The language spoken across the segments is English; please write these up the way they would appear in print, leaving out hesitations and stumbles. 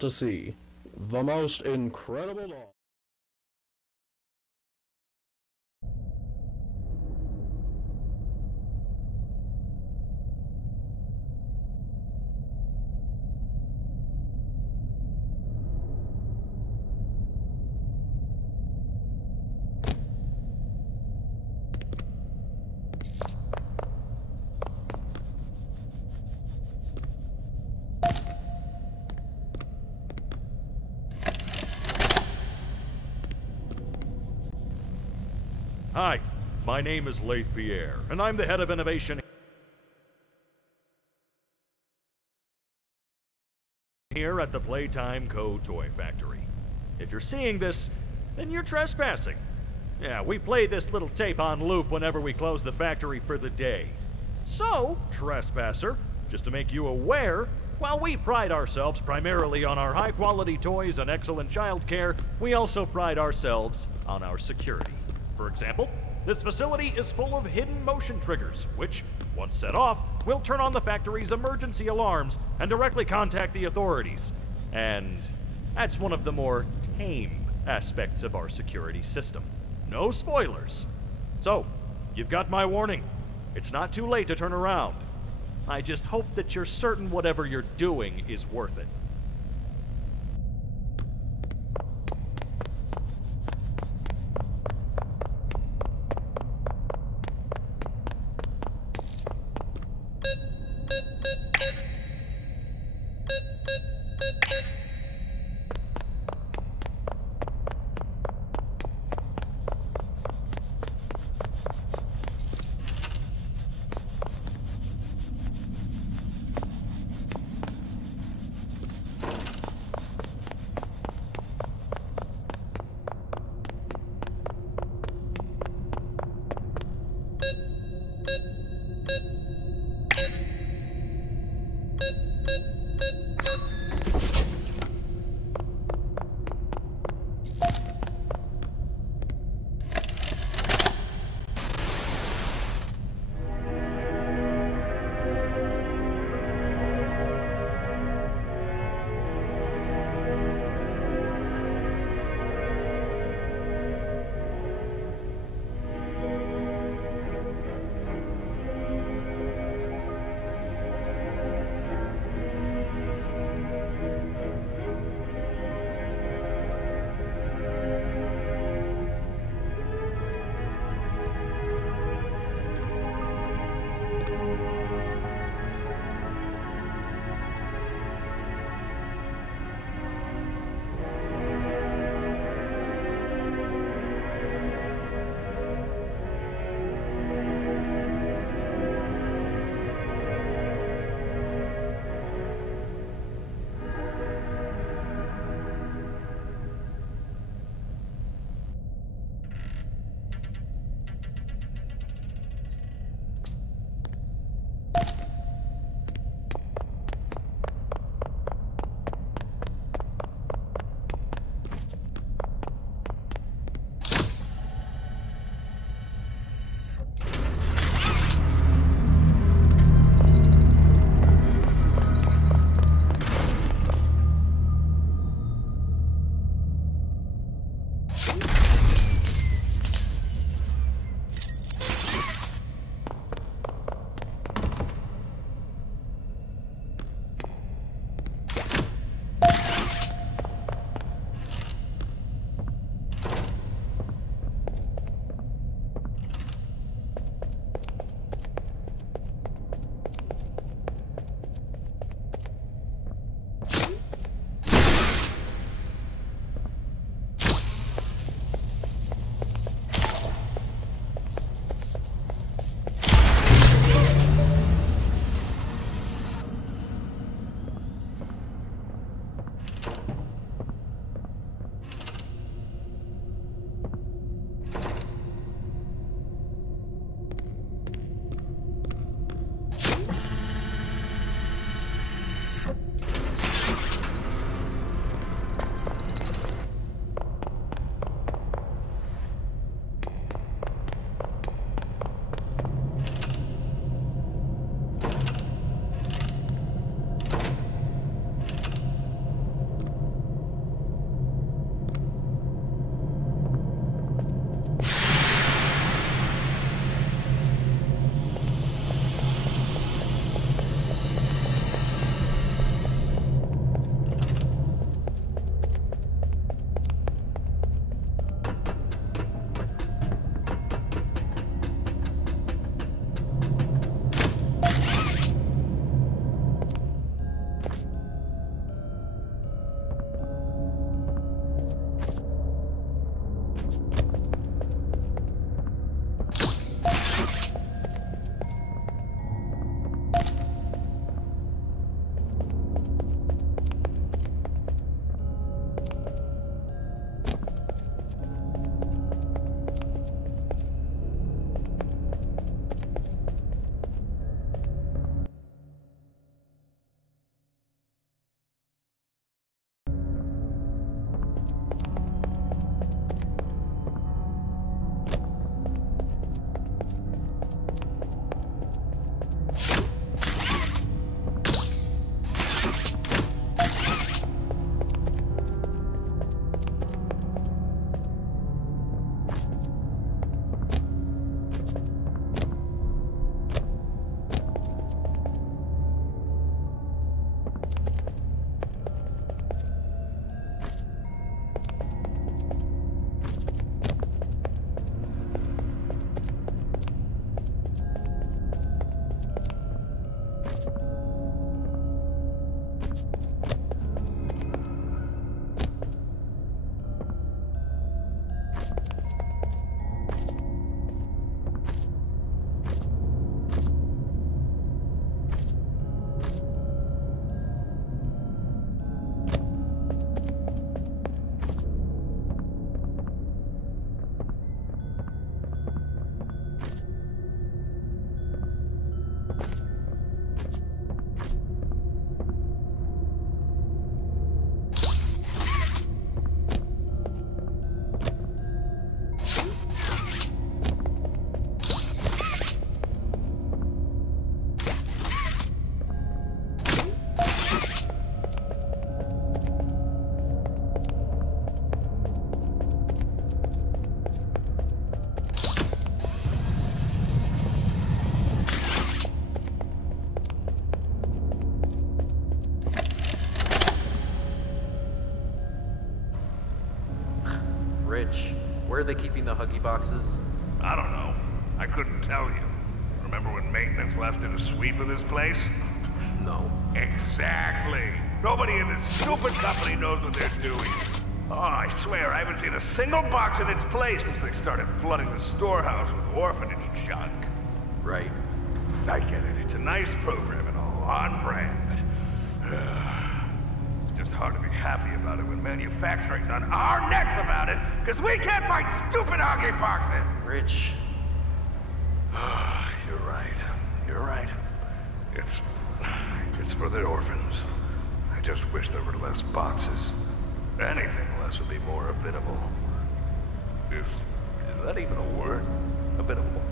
to see the most incredible dog. Hi, my name is Leith Pierre, and I'm the head of innovation here at the Playtime Co. Toy Factory. If you're seeing this, then you're trespassing. Yeah, we play this little tape on loop whenever we close the factory for the day. So, trespasser, just to make you aware, while we pride ourselves primarily on our high-quality toys and excellent child care, we also pride ourselves on our security. For example, this facility is full of hidden motion triggers, which, once set off, will turn on the factory's emergency alarms and directly contact the authorities. And that's one of the more tame aspects of our security system. No spoilers. So, you've got my warning. It's not too late to turn around. I just hope that you're certain whatever you're doing is worth it. Where are they keeping the Huggy boxes? I don't know. I couldn't tell you. Remember when maintenance last did a sweep of this place? No. Exactly. Nobody in this stupid company knows what they're doing. Oh, I swear, I haven't seen a single box in its place since they started flooding the storehouse with orphanage junk. Right. I get it. It's a nice program and all, on brand, but it's just hard to be happy about it when manufacturing's on our necks about it, because we can't find stupid Huggy boxes. Rich. You're right. You're right. It's for the orphans. I just wish there were less boxes. Anything less would be more habitable. Is that even a word? Habitable?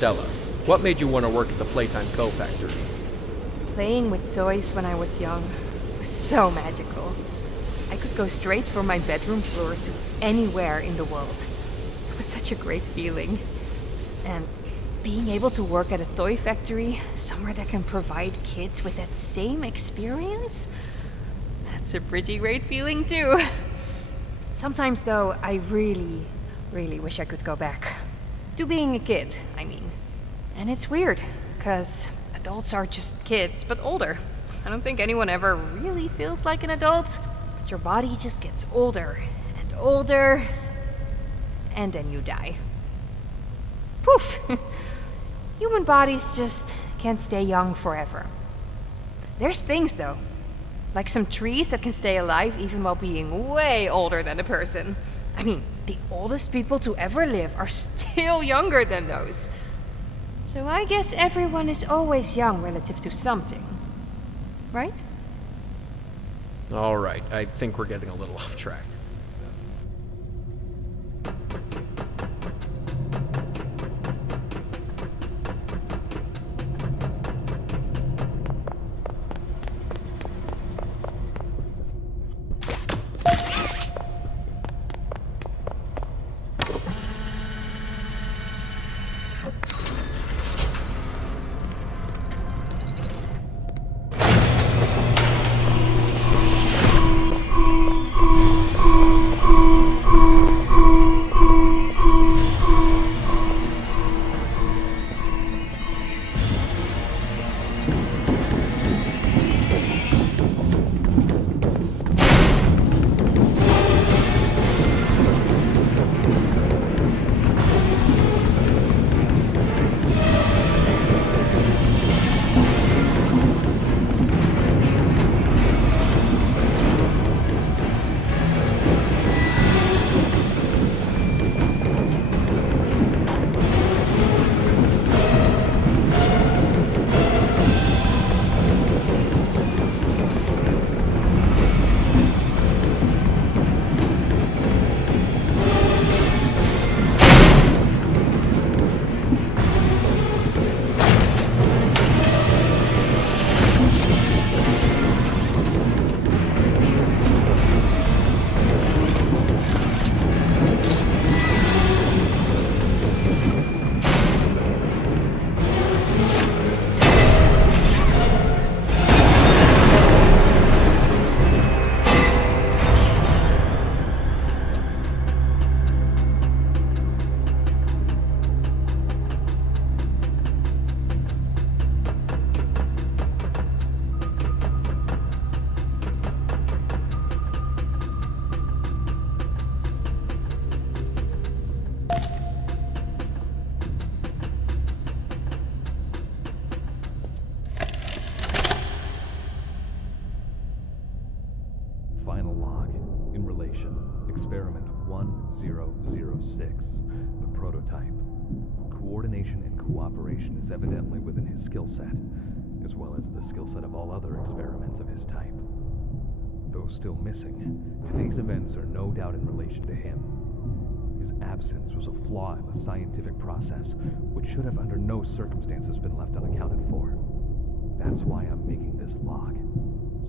Stella, what made you want to work at the Playtime Co-Factory? Playing with toys when I was young was so magical. I could go straight from my bedroom floor to anywhere in the world. It was such a great feeling. And being able to work at a toy factory, somewhere that can provide kids with that same experience, that's a pretty great feeling too. Sometimes though, I really wish I could go back. To being a kid, I mean. And it's weird, because adults are just kids, but older. I don't think anyone ever really feels like an adult. But your body just gets older and older, and then you die. Poof! Human bodies just can't stay young forever. There's things though, like some trees that can stay alive even while being way older than a person. I mean, the oldest people to ever live are still younger than those. So I guess everyone is always young relative to something. Right? Alright, I think we're getting a little off track. Final log. In relation. Experiment 1006. The prototype. Coordination and cooperation is evidently within his skill set, as well as the skill set of all other experiments of his type. Though still missing, today's events are no doubt in relation to him. His absence was a flaw in the scientific process, which should have under no circumstances been left unaccounted for. That's why I'm making this log,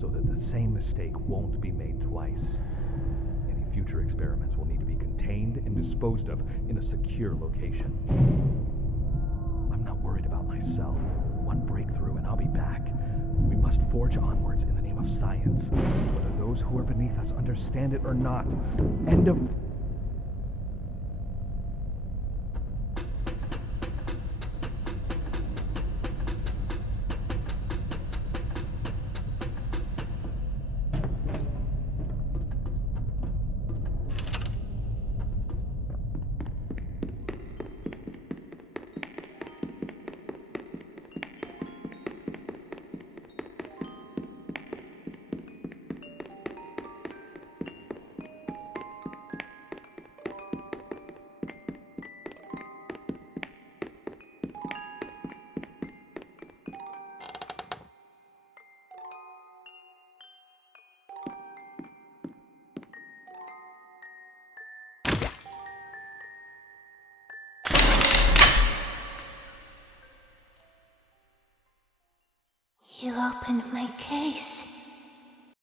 so that the same mistake won't be made twice. Any future experiments will need to be contained and disposed of in a secure location. I'm not worried about myself. One breakthrough and I'll be back. We must forge onwards in the name of science, whether those who are beneath us understand it or not. End of... opened my case.